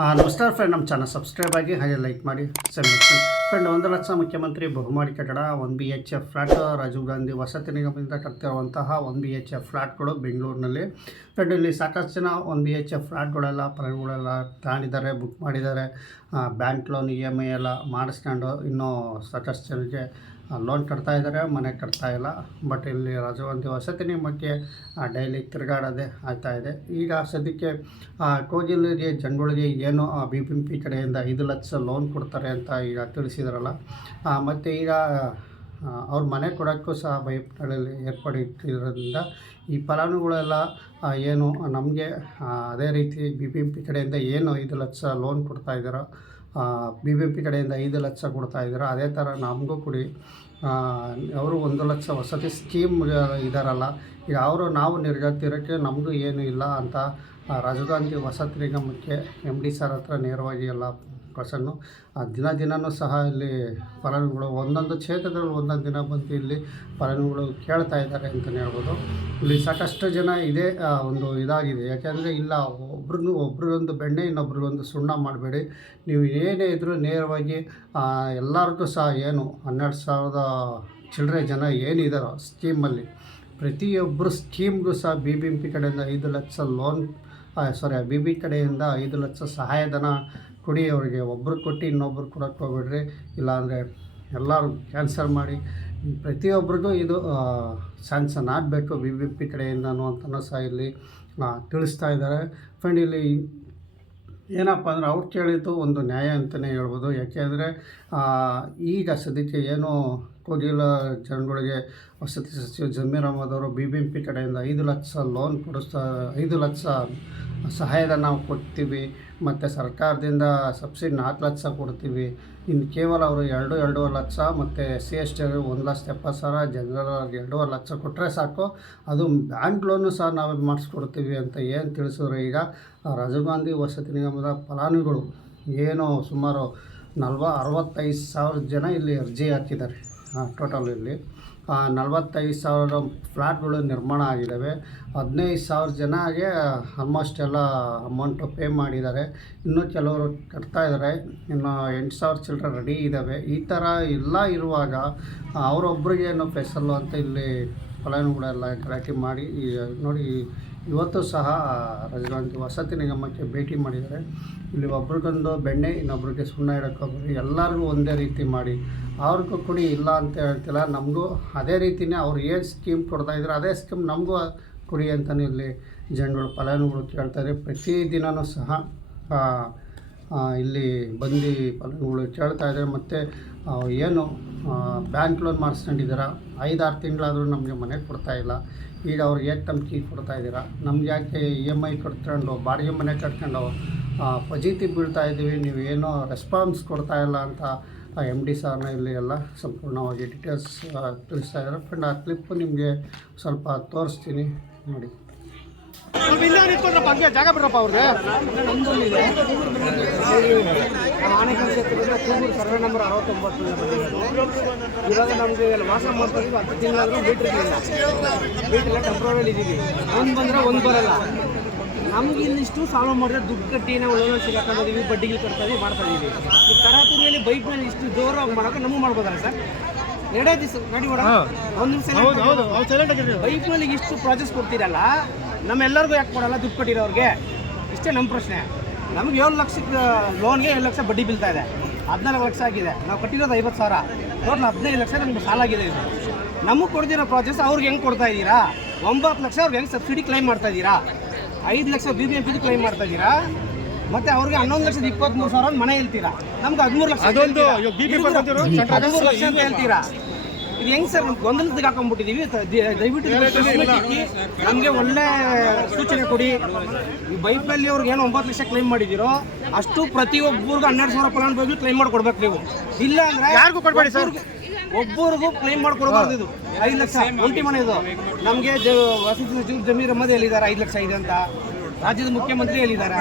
ನಮಸ್ಕಾರ ಫ್ರೆಂಡ್ ನಮ್ಮ channel subscribe ಆಗಿ ಹಾಗೆ ಲೈಕ್ ಮಾಡಿ. ಸಬ್ಮಿಟ್ ಫ್ರೆಂಡ್ ಒಂದು ಲಕ್ಷ ಮುಖ್ಯಮಂತ್ರಿ ಬಹುಮಾಡಿ ಕಟ್ಟಡ one B H F flat Rajiv Gandhi ವಸತಿ ನಿಗಮದಿಂದ ಕಟ್ತಿರುವಂತಹ ಒನ್ ಬಿ ಎಚ್ ಎಫ್ ಫ್ಲಾಟ್ಗಳು ಬೆಂಗಳೂರಿನಲ್ಲಿ. ಫ್ರೆಂಡ್ ಇಲ್ಲಿ ಸಾಕಷ್ಟು ಜನ ಒನ್ ಬಿ ಎಚ್ ಎಫ್ ಫ್ಲಾಟ್ಗಳೆಲ್ಲ ಫಲಗಳೆಲ್ಲ ತಗೊಂಡಿದ್ದಾರೆ ಬುಕ್ ಮಾಡಿದ್ದಾರೆ. Bank loan E M I ಎಲ್ಲ ಮಾಡಿಸ್ಕೊಂಡು ಇನ್ನೂ ಸಾಕಷ್ಟು ಜನಕ್ಕೆ ಲೋನ್ ಕಟ್ತಾ ಇದ್ದಾರೆ, ಮನೆ ಕಟ್ತಾ ಇಲ್ಲ. ಬಟ್ ಇಲ್ಲಿ ರಾಜವಂತಿ ವಸತಿ ನಿಮಗೆ ಡೈಲಿ ತಿರುಗಾಡೋದೇ ಆಗ್ತಾ ಇದೆ. ಈಗ ಸದ್ಯಕ್ಕೆ ಕೋಗಿಲಿಗೆ ಜನಗಳಿಗೆ ಏನು ಬಿ ಪಿ ಪಿ ಕಡೆಯಿಂದ ಐದು ಲಕ್ಷ ಲೋನ್ ಕೊಡ್ತಾರೆ ಅಂತ ಈಗ ತಿಳಿಸಿದಾರಲ್ಲ. ಮತ್ತು ಈಗ ಅವ್ರ ಮನೆ ಕೊಡೋಕ್ಕೂ ಸಹ ಭಯಪಡಲ್ಲಿ ಏರ್ಪಡಿಟ್ಟಿರೋದ್ರಿಂದ ಈ ಫಲಾನುಗಳೆಲ್ಲ ಏನು, ನಮಗೆ ಅದೇ ರೀತಿ ಬಿ ಪಿ ಪಿ ಕಡೆಯಿಂದ ಏನು ಐದು ಲಕ್ಷ ಲೋನ್ ಕೊಡ್ತಾ ಇದ್ದಾರೋ ಬಿ ಬಿ ಪಿ ಕಡೆಯಿಂದ ಐದು ಲಕ್ಷ ಕೊಡ್ತಾ ಇದ್ದಾರೆ. ಅದೇ ಥರ ನಮಗೂ ಕೊಡಿ. ಅವರು ಒಂದು ಲಕ್ಷ ವಸತಿ ಸ್ಕೀಮ್ ಇದಾರಲ್ಲ. ಈಗ ಅವರು ನಾವು ನಿರ್ಗತಿರೋಕ್ಕೆ ನಮ್ಮದು ಏನೂ ಇಲ್ಲ ಅಂತ ರಾಜೀವ್ ಗಾಂಧಿ ವಸತಿ ನಿಗಮಕ್ಕೆ ಎಂ ಡಿ ಸರ್ ಹತ್ರ ನೇರವಾಗಿ ಎಲ್ಲ ಕ್ವಶನ್ನು ದಿನ ದಿನವೂ ಸಹ ಇಲ್ಲಿ ಫಲಾನುಭವಿಗಳು ಒಂದೊಂದು ಕ್ಷೇತ್ರದಲ್ಲಿ ಒಂದೊಂದು ದಿನ ಬಂದು ಇಲ್ಲಿ ಫಲಾನುಭವಿಗಳು ಕೇಳ್ತಾ ಇದ್ದಾರೆ ಅಂತಲೇ ಹೇಳ್ಬೋದು. ಇಲ್ಲಿ ಸಾಕಷ್ಟು ಜನ ಇದೇ ಒಂದು ಇದಾಗಿದೆ. ಯಾಕೆಂದರೆ ಇಲ್ಲ ಒಬ್ರಿಗೂ ಒಬ್ರಿಗೊಂದು ಬೆಣ್ಣೆ, ಇನ್ನೊಬ್ರಿಗೊಂದು ಸುಣ್ಣ ಮಾಡಬೇಡಿ. ನೀವು ಏನೇ ಇದ್ದರೂ ನೇರವಾಗಿ ಎಲ್ಲರಿಗೂ ಸಹ ಏನು, ಹನ್ನೆರಡು ಸಾವಿರದ ಚಿಲ್ಲರೆ ಜನ ಏನಿದಾರೋ ಸ್ಕೀಮಲ್ಲಿ ಪ್ರತಿಯೊಬ್ಬರು ಸ್ಕೀಮ್ಗೂ ಸಹ ಬಿ ಬಿ ಎಂ ಪಿ ಕಡೆಯಿಂದ ಐದು lakh loan sorry B B ಕಡೆಯಿಂದ ಐದು ಲಕ್ಷ ಸಹಾಯಧನ ಕೊಡಿ, ಅವರಿಗೆ ಒಬ್ರು ಕೊಟ್ಟು ಇನ್ನೊಬ್ರು ಕೊಡೋಕ್ಕೆ ಹೋಗ್ಬೇಡ್ರಿ. ಇಲ್ಲಾಂದರೆ ಎಲ್ಲರೂ ಕ್ಯಾನ್ಸಲ್ ಮಾಡಿ ಪ್ರತಿಯೊಬ್ಬರಿಗೂ ಇದು ಸ್ಯಾನ್ಸನ್ ಆಗಬೇಕು ಬಿ ಬಿ ಪಿ ಕಡೆಯಿಂದನೂ ಅಂತಲೂ ಸಹ ಇಲ್ಲಿ ತಿಳಿಸ್ತಾ ಇದ್ದಾರೆ. ಫ್ರೆಂಡ್ ಇಲ್ಲಿ ಏನಪ್ಪ ಅಂದರೆ ಅವ್ರು ಕೇಳಿದ್ದು ಒಂದು ನ್ಯಾಯ ಅಂತಲೇ ಹೇಳ್ಬೋದು. ಯಾಕೆಂದರೆ ಈಗ ಸದ್ಯಕ್ಕೆ ಏನು ಕೋಗಿಲ ಜನಗಳಿಗೆ ವಸತಿ ಸಚಿವ ಜಮೀರ್ ಅಹಮದ್ ಅವರು ಬಿ ಬಿ ಎಂ ಪಿ ಕಡೆಯಿಂದ ಐದು ಲಕ್ಷ ಲೋನ್ ಕೊಡಿಸ್ತಾ, ಐದು ಲಕ್ಷ ಸಹಾಯಧನ ನಾವು ಕೊಡ್ತೀವಿ, ಮತ್ತು ಸರ್ಕಾರದಿಂದ ಸಬ್ಸಿಡಿ ನಾಲ್ಕು ಲಕ್ಷ ಕೊಡ್ತೀವಿ. ಇನ್ನು ಕೇವಲ ಅವರು ಎರಡು, ಎರಡೂವರೆ ಲಕ್ಷ, ಮತ್ತು ಸಿ ಎಸ್ ಟಿ ಒಂದು ಲಕ್ಷ ಎಪ್ಪತ್ತು ಸಾವಿರ, ಜನರಲ್ ಎರಡೂವರೆ ಲಕ್ಷ ಕೊಟ್ಟರೆ ಸಾಕು. ಅದು ಬ್ಯಾಂಕ್ ಲೋನು ಸಹ ನಾವು ಮಾಡಿಸ್ಕೊಡ್ತೀವಿ ಅಂತ ಏನು ತಿಳಿಸಿದ್ರು ಈಗ ರಾಜೀವ್ ಗಾಂಧಿ ವಸತಿ ನಿಗಮದ ಫಲಾನುಗಳು. ಏನು ಸುಮಾರು ನಲ್ವ ಅರವತ್ತೈದು ಸಾವಿರ ಜನ ಇಲ್ಲಿ ಅರ್ಜಿ ಹಾಕಿದ್ದಾರೆ. ಟೋಟಲ್ ಇಲ್ಲಿ. ನಲವತ್ತೈದು ಸಾವಿರ ಫ್ಲ್ಯಾಟ್ಗಳು ನಿರ್ಮಾಣ ಆಗಿದ್ದಾವೆ. ಹದಿನೈದು ಸಾವಿರ ಜನಗೆ ಆಲ್ಮೋಸ್ಟ್ ಎಲ್ಲ ಅಮೌಂಟು ಪೇ ಮಾಡಿದ್ದಾರೆ. ಇನ್ನೂ ಕೆಲವರು ಕಟ್ತಾ ಇದ್ದಾರೆ. ಇನ್ನು ಎಂಟು ಸಾವಿರ ಚಿಲ್ಲರೆ ರೆಡಿ ಇದ್ದಾವೆ. ಈ ಥರ ಎಲ್ಲ ಇರುವಾಗ ಅವರೊಬ್ರಿಗೇನು ಫೆಸಲ್ಲು ಅಂತ ಇಲ್ಲಿ ಫಲಾನುಗಳೆಲ್ಲ ಗಲಾಟೆ ಮಾಡಿ ನೋಡಿ, ಇವತ್ತು ಸಹ ರಾಜಗಾಂಧಿ ವಸತಿ ನಿಗಮಕ್ಕೆ ಭೇಟಿ ಮಾಡಿದ್ದಾರೆ. ಇಲ್ಲಿ ಒಬ್ರಿಗೊಂದು ಬೆಣ್ಣೆ, ಇನ್ನೊಬ್ರಿಗೆ ಸುಣ್ಣ ಇಡೋಕೆ ಹೋಗ್ರಿ ಎಲ್ಲರಿಗೂ ಒಂದೇ ರೀತಿ ಮಾಡಿ. ಅವ್ರಿಗೂ ಕೊಡಿ, ಇಲ್ಲ ಅಂತ ಹೇಳ್ತಿಲ್ಲ. ನಮಗೂ ಅದೇ ರೀತಿಯೇ ಅವ್ರು ಏನು ಸ್ಕೀಮ್ ಕೊಡ್ತಾ ಇದ್ದಾರೆ ಅದೇ ಸ್ಕೀಮ್ ನಮಗೂ ಕೊಡಿ ಅಂತಲೇ ಇಲ್ಲಿ ಜನಗಳು ಫಲಾನುಗಳು ಕೇಳ್ತಾರೆ ಪ್ರತಿದಿನವೂ ಸಹ ಇಲ್ಲಿ ಬಂದು ಫಲಾನುಭವಿಗಳು ಕೇಳ್ತಾ ಇದ್ದಾರೆ. ಮತ್ತು ಏನು ಬ್ಯಾಂಕ್ ಲೋನ್ ಮಾಡಿಸ್ಕೊಂಡಿದ್ದೀರಾ? ಐದಾರು ತಿಂಗಳಾದರೂ ನಮಗೆ ಮನೆ ಕೊಡ್ತಾ ಇಲ್ಲ. ಈಗ ಅವ್ರಿಗೆ ಟಮ್ಕಿ ಕೊಡ್ತಾ ಇದ್ದೀರಾ? ನಮ್ಗೆ ಯಾಕೆ ಇ ಎಂ ಐ ಕಟ್ಕೊಂಡು, ಬಾಡಿಗೆ ಮನೆ ಕಟ್ಕೊಂಡು ಫಜೀತಿ ಬೀಳ್ತಾ ಇದ್ದೀವಿ. ನೀವು ಏನೋ ರೆಸ್ಪಾನ್ಸ್ ಕೊಡ್ತಾ ಇಲ್ಲ ಅಂತ ಎಂ ಡಿ ಸಾರ್ನ ಇಲ್ಲಿ ಎಲ್ಲ ಸಂಪೂರ್ಣವಾಗಿ ಡೀಟೇಲ್ಸ್ ತಿಳಿಸ್ತಾ ಇದ್ದಾರೆ. ಫ್ರೆಂಡ್ ಆ ಕ್ಲಿಪ್ಪು ನಿಮಗೆ ಸ್ವಲ್ಪ ತೋರಿಸ್ತೀನಿ. ನೋಡಿ. ಸ್ವಲ್ಪ ಹಿಂದೆ ನಿಂತ್ಕೊಂಡ್ರಪ್ಪ ಹಂಗೆ ಜಾಗ ಬಿಡ್ರಪ್ಪ ಅವ್ರಿಗೆ ಆನೆಕಲ್ ಕ್ಷೇತ್ರದಿಂದ ಕೂಗೂರು ಸರ್ವೆ ನಂಬರ್ ಅರವತ್ತೊಂಬತ್ತು ಇವಾಗ ನಮಗೆ ಇಲ್ಲಿ ವಾಸ ಮಾಡ್ತಾ ಇದ್ದೀವಿ ಹತ್ತು ತಿಂಗಳಾದ್ರೂ ಮೀಟ್ರ್ ಇರಲಿಲ್ಲ ಮೀಟ್ರ್ ಎಲ್ಲ ಟೆಂಪ್ರವರಿ ಇದ್ದೀವಿ ಒಂದು ಬಂದರೆ ಒಂದು ಬರಲ್ಲ ನಮ್ಗೆ ಇಲ್ಲಿಷ್ಟು ಸಾಲ್ವ್ ಮಾಡಿದ್ರೆ ದುಡ್ಡು ಕಟ್ಟಿ ನಾವು ಲೋನ್ ಸಿಗಾಕೊಂಡಿದ್ದೀವಿ ಬಡ್ಡಿಗೆ ಕಟ್ತಾ ಇದೀವಿ ಮಾಡ್ತಾ ಇದೀವಿ ಈ ತರಾತುರಿಯಲ್ಲಿ ಬೈಕ್ ಮೇಲೆ ಇಷ್ಟು ಜೋರಾಗಿ ಮಾಡೋಕೆ ನಮಗೆ ಮಾಡ್ಬೋದಲ್ಲ ಸರ್ ಎರಡೇ ದಿವಸ ಗಾಡಿ ಮೇಡಮ್ ಒಂದು ನಿಮಿಷ ಬೈಕ್ ಮೇಲೆ ಇಷ್ಟು ಪ್ರಾಜೆಕ್ಟ್ ಕೊಡ್ತೀರಲ್ಲ ನಮ್ಮೆಲ್ಲರಿಗೂ ಯಾಕೆ ಕೊಡಲ್ಲ ದುಡ್ಡು ಕೊಟ್ಟಿರೋರಿಗೆ? ಇಷ್ಟೇ ನಮ್ಮ ಪ್ರಶ್ನೆ. ನಮ್ಗೆ ಏಳು ಲಕ್ಷಕ್ಕೆ ಲೋನ್ಗೆ ಏಳು ಲಕ್ಷ ಬಡ್ಡಿ ಬೀಳ್ತಾ ಇದೆ. ಹದಿನಾಲ್ಕು ಲಕ್ಷ ಆಗಿದೆ. ನಾವು ಕಟ್ಟಿರೋದು ಐವತ್ತು ಸಾವಿರ. ಟೋಟಲ್ ಹದಿನೈದು ಲಕ್ಷ ನಮ್ಗೆ ಸಾಲ ಆಗಿದೆ ಇದು. ನಮಗೆ ಕೊಡ್ತಿರೋ ಪ್ರಾಜೆಕ್ಟ್ಸ್ ಅವ್ರಿಗೆ ಹೆಂಗೆ ಕೊಡ್ತಾ ಇದ್ದೀರಾ? ಒಂಬತ್ತು ಲಕ್ಷ ಅವ್ರಿಗೆ ಹೆಂಗೆ ಸಬ್ಸಿಡಿ ಕ್ಲೈಮ್ ಮಾಡ್ತಾ ಇದ್ದೀರಾ? ಐದು lakh B B M P claim ಮಾಡ್ತಾ ಇದ್ದೀರಾ? ಮತ್ತೆ ಅವ್ರಿಗೆ ಹನ್ನೊಂದು ಲಕ್ಷದ ಇಪ್ಪತ್ತ್ಮೂರು ಸಾವಿರ ಮನೆ ಹೇಳ್ತೀರಾ? ನಮ್ಗೆ ಹದಿಮೂರು ಲಕ್ಷ ಹೇಳ್ತೀರಾ. ಇದು ಹೆಂಗ್ ಸರ್ ನಮ್ಗೆ ಗೊಂದಲದಾಗ ಹಾಕೊಂಡ್ಬಿಟ್ಟಿದೀವಿ ದಯವಿಟ್ಟು ನಮಗೆ ಒಳ್ಳೆ ಸೂಚನೆ ಕೊಡಿ. ಈ ಬೈಪಲ್ಲಿ ಅವ್ರಿಗೆ ಏನು ಒಂಬತ್ತು ಲಕ್ಷ ಕ್ಲೈಮ್ ಮಾಡಿದಿರೋ ಅಷ್ಟು ಪ್ರತಿಯೊಬ್ಬರಿಗೂ ಹನ್ನೆರಡು ಸಾವಿರ ಫಲಾನುಭವಿಗಳು ಕ್ಲೈಮ್ ಮಾಡ್ಕೊಡ್ಬೇಕು ನೀವು. ಇಲ್ಲ ಅಂದ್ರೆ ಯಾರಿಗೂ ಕೊಡ್ಬೇಡಿ ಸರ್. ಒಬ್ಬರಿಗೂ ಕ್ಲೈಮ್ ಮಾಡ್ಕೊಡ್ಬಾರ್ದು ಇದು. ಐದು ಲಕ್ಷ ಒಂಟಿ ಮನೆ ಇದು. ನಮಗೆ ವಸತಿ ಸಚಿವರು ಜಮೀರ್ ಅಹಮದ್ ಹೇಳಿದ್ದಾರೆ ಐದು ಲಕ್ಷ ಇದೆ ಅಂತ. ರಾಜ್ಯದ ಮುಖ್ಯಮಂತ್ರಿ ಹೇಳಿದ್ದಾರೆ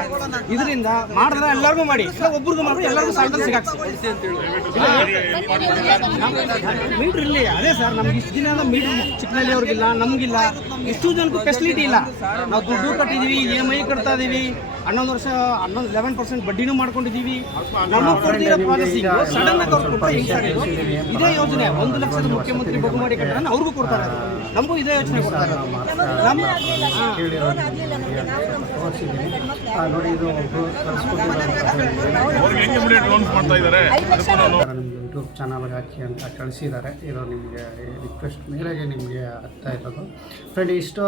ಇದರಿಂದ ಮಾಡಿದ್ರೆ ಎಲ್ಲರಿಗೂ ಮಾಡಿ. ಒಬ್ಬರಿಗೂ ಮಾಡಿ ಎಲ್ಲರಿಗೂ ಸಾಲದಲ್ಲಿ ಸಿಗಾಕ್ಸಿ ಇಲ್ಲಿ ಅದೇ ಸರ್, ನಮ್ಗೆ ಇಷ್ಟು ದಿನ ಮೀಟ್ರ್ ಚಿಕ್ಕನಲ್ಲಿ ಅವ್ರಿಗಿಲ್ಲ, ನಮಗಿಲ್ಲ. ಇಷ್ಟು ಜನಕ್ಕೂ ಫೆಸಿಲಿಟಿ ಇಲ್ಲ. ನಾವು ದುಡ್ಡು ಕಟ್ಟಿದೀವಿ, ಇ ಎಂ ಐ ಕಟ್ತಾ ಇದೀವಿ. ಹನ್ನೊಂದು ವರ್ಷ ಹನ್ನೊಂದು ಲೆವೆನ್ ಪರ್ಸೆಂಟ್ ಬಡ್ಡಿನೂ ಮಾಡ್ಕೊಂಡಿದ್ದೀವಿ. ನಮಗೆ ಹಾ, ಕೊಡ್ತಿರೋ ನಿಮ್ಗೆ ಪಾಲಿಸಿ ಈಗ ಸಡನ್ ಆಗಿ ಅವ್ರು ಸ್ವಲ್ಪ ಕೊಟ್ಟರೆ ಹೆಂಗ್ ಸರ್ ಇದು? ಇದೇ ಯೋಜನೆ ಒಂದು ಲಕ್ಷದ ಮುಖ್ಯಮಂತ್ರಿ ಬಹುಮಾಡಿ ಕಟ್ಟಡ ಅವ್ರಿಗೂ ಕೊಡ್ತಾರೆ. ನಮಗೂ ಇದೇ ಯೋಚನೆ ಕೊಡ್ತಾರೆ ನಮ್ಮ ನೋಡಿ ಇದು ಮಾಡ್ತಾ ಇದ್ದಾರೆ. ಚಾನಲ್ಗೆ ಹಾಕಿ ಅಂತ ಕಳಿಸಿದ್ದಾರೆ. ಇದು ನಿಮಗೆ ರಿಕ್ವೆಸ್ಟ್ ಮೇಲೆಗೆ ನಿಮಗೆ ಆಗ್ತಾ ಇರೋದು. ಫ್ರೆಂಡ್ ಇಷ್ಟು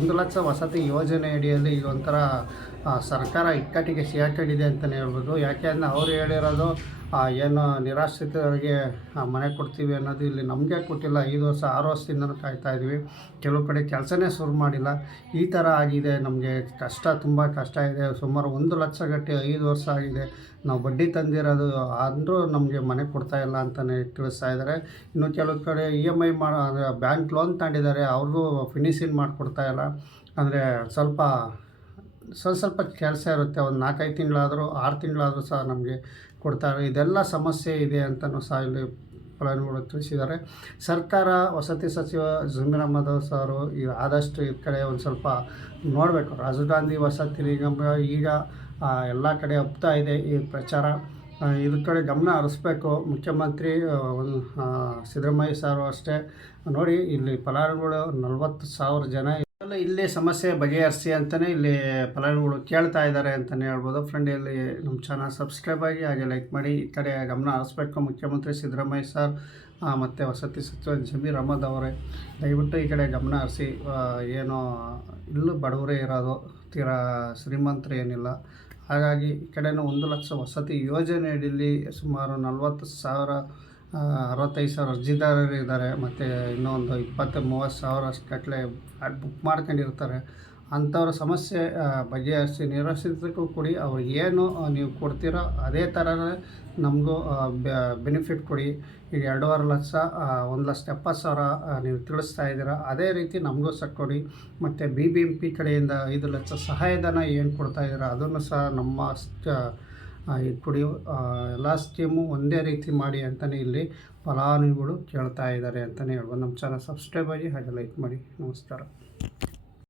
ಒಂದು ಲಕ್ಷ ವಸತಿ ಯೋಜನೆ ಅಡಿಯಲ್ಲಿ ಈಗ ಒಂಥರ ಸರ್ಕಾರ ಇಕ್ಕಟ್ಟಿಗೆ ಸಿಗಾಕೊಂಡಿದೆ ಅಂತಲೇ ಹೇಳ್ಬೋದು. ಯಾಕೆ ಅಂದರೆ ಅವ್ರು ಹೇಳಿರೋದು ಏನು ನಿರಾಶ್ರಿತರಿಗೆ ಮನೆ ಕೊಡ್ತೀವಿ ಅನ್ನೋದು ಇಲ್ಲಿ ನಮಗೆ ಕೊಟ್ಟಿಲ್ಲ. ಐದು ವರ್ಷ, ಆರು ವರ್ಷದಿಂದ ಕಾಯ್ತಾ ಇದ್ವಿ ಕೆಲವು ಕಡೆ ಕೆಲಸನೇ ಶುರು ಮಾಡಿಲ್ಲ. ಈ ಥರ ಆಗಿದೆ. ನಮಗೆ ಕಷ್ಟ, ತುಂಬ ಕಷ್ಟ ಇದೆ. ಸುಮಾರು ಒಂದು ಲಕ್ಷ ಗಟ್ಟಿ ಐದು ವರ್ಷ ಆಗಿದೆ. ನಾವು ಬಡ್ಡಿ ತಂದಿರೋದು ಅಂದರೂ ನಮಗೆ ಮನೆ ಕೊಡ್ತಾ ಇಲ್ಲ ಅಂತಲೇ ತಿಳಿಸ್ತಾ ಇದ್ದಾರೆ. ಇನ್ನು ಕೆಲವು ಕಡೆ ಇ ಎಂ ಐ ಮಾಡೋ ಬ್ಯಾಂಕ್ ಲೋನ್ ತಗೊಂಡಿದ್ದಾರೆ. ಅವ್ರಿಗೂ ಫಿನಿಶಿಂಗ್ ಮಾಡಿಕೊಡ್ತಾ ಇಲ್ಲ. ಅಂದರೆ ಸ್ವಲ್ಪ ಸ್ವಲ್ಪ ಸ್ವಲ್ಪ ಕೆಲಸ ಇರುತ್ತೆ. ಒಂದು ನಾಲ್ಕೈದು ತಿಂಗಳಾದರೂ, ಆರು ತಿಂಗಳಾದರೂ ಸಹ ನಮಗೆ ಕೊಡ್ತಾರೆ. ಇದೆಲ್ಲ ಸಮಸ್ಯೆ ಇದೆ ಅಂತಲೂ ಸಹ ಇಲ್ಲಿ ಫಲಾನುಭವಿಗಳು ತಿಳಿಸಿದ್ದಾರೆ. ಸರ್ಕಾರ, ವಸತಿ ಸಚಿವ ಜಮೀರ್ ಅಹಮದ್ ಸಾರು ಈ ಆದಷ್ಟು ಈ ಕಡೆ ಒಂದು ಸ್ವಲ್ಪ ನೋಡಬೇಕು. ರಾಜೀವ್ ಗಾಂಧಿ ವಸತಿ ನಿಗಮ ಈಗ ಎಲ್ಲ ಕಡೆ ಹಬ್ತಾ ಇದೆ ಈ ಪ್ರಚಾರ. ಇದ್ರ ಕಡೆ ಗಮನ ಹರಿಸ್ಬೇಕು. ಮುಖ್ಯಮಂತ್ರಿ ಸಿದ್ದರಾಮಯ್ಯ ಸಾರು ಅಷ್ಟೇ. ನೋಡಿ, ಇಲ್ಲಿ ಫಲಾನುಭವಿಗಳು ನಲವತ್ತು ಸಾವಿರ ಜನ ಎಲ್ಲ ಇಲ್ಲಿ ಸಮಸ್ಯೆ ಬಗೆಹರಿಸಿ ಅಂತಲೇ ಇಲ್ಲಿ ಫಲಾನುಭವಿಗಳು ಕೇಳ್ತಾ ಇದ್ದಾರೆ ಅಂತಲೇ ಹೇಳ್ಬೋದು. ಫ್ರೆಂಡ್ ಇಲ್ಲಿ ನಮ್ಮ ಚಾನಲ್ ಸಬ್ಸ್ಕ್ರೈಬ್ ಆಗಿ ಹಾಗೆ ಲೈಕ್ ಮಾಡಿ, ಈ ಕಡೆ ಗಮನ ಹರಿಸ್ಬೇಕು. ಮುಖ್ಯಮಂತ್ರಿ ಸಿದ್ದರಾಮಯ್ಯ ಸರ್ ಮತ್ತು ವಸತಿ ಸಚಿವ ಜಮೀರ್ ಅಹಮದ್ ಅವರೇ, ದಯವಿಟ್ಟು ಈ ಕಡೆ ಗಮನ ಹರಿಸಿ. ಏನೋ, ಇಲ್ಲೂ ಬಡವರೇ ಇರೋದು, ತೀರಾ ಶ್ರೀಮಂತರು ಏನಿಲ್ಲ. ಹಾಗಾಗಿ ಈ ಕಡೆನೂ ಒಂದು ಲಕ್ಷ ವಸತಿ ಯೋಜನೆ ಅಡಿಯಲ್ಲಿ ಸುಮಾರು ನಲವತ್ತು ಸಾವಿರ ಅರವತ್ತೈದು ಸಾವಿರ ಅರ್ಜಿದಾರರು ಇದ್ದಾರೆ. ಮತ್ತು ಇನ್ನೊಂದು ಇಪ್ಪತ್ತು, ಮೂವತ್ತು ಸಾವಿರ ಗಟ್ಟಲೆ ಫ್ಲಾಟ್ ಬುಕ್ ಮಾಡ್ಕೊಂಡಿರ್ತಾರೆ. ಅಂಥವ್ರ ಸಮಸ್ಯೆ ಬಗೆಹರಿಸಿ ನಿರಾಶ್ರಿತಕ್ಕೂ ಕೊಡಿ. ಅವ್ರಿಗೆ ಏನು ನೀವು ಕೊಡ್ತೀರೋ ಅದೇ ಥರನೇ ನಮಗೂ ಬೆನಿಫಿಟ್ ಕೊಡಿ. ಈಗ ಎರಡೂವರೆ ಲಕ್ಷ ಒಂದು ಲಕ್ಷ ಎಪ್ಪತ್ತು ಸಾವಿರ ನೀವು ತಿಳಿಸ್ತಾ ಇದ್ದೀರಾ, ಅದೇ ರೀತಿ ನಮಗೂ ಸಹ ಕೊಡಿ. ಮತ್ತು ಬಿ ಬಿ ಎಂ ಪಿ ಕಡೆಯಿಂದ ಐದು ಲಕ್ಷ ಸಹಾಯಧನ ಏನು ಕೊಡ್ತಾ ಇದ್ದೀರಾ, ಅದನ್ನು ಸಹ ನಮ್ಮ ಇದು ಕೊಡಿ ಎಲ್ಲ ಸ್ಕೀಮು ಒಂದೇ ರೀತಿ ಮಾಡಿ ಅಂತಲೇ ಇಲ್ಲಿ ಫಲಾನುಭವಿಗಳು ಕೇಳ್ತಾ ಇದ್ದಾರೆ ಅಂತಲೇ ಹೇಳ್ಬೋದು. ನಮ್ಮ ಚಾನಲ್ ಸಬ್ಸ್ಕ್ರೈಬ್ ಆಗಿ ಹಾಗೆ ಲೈಕ್ ಮಾಡಿ. ನಮಸ್ಕಾರ.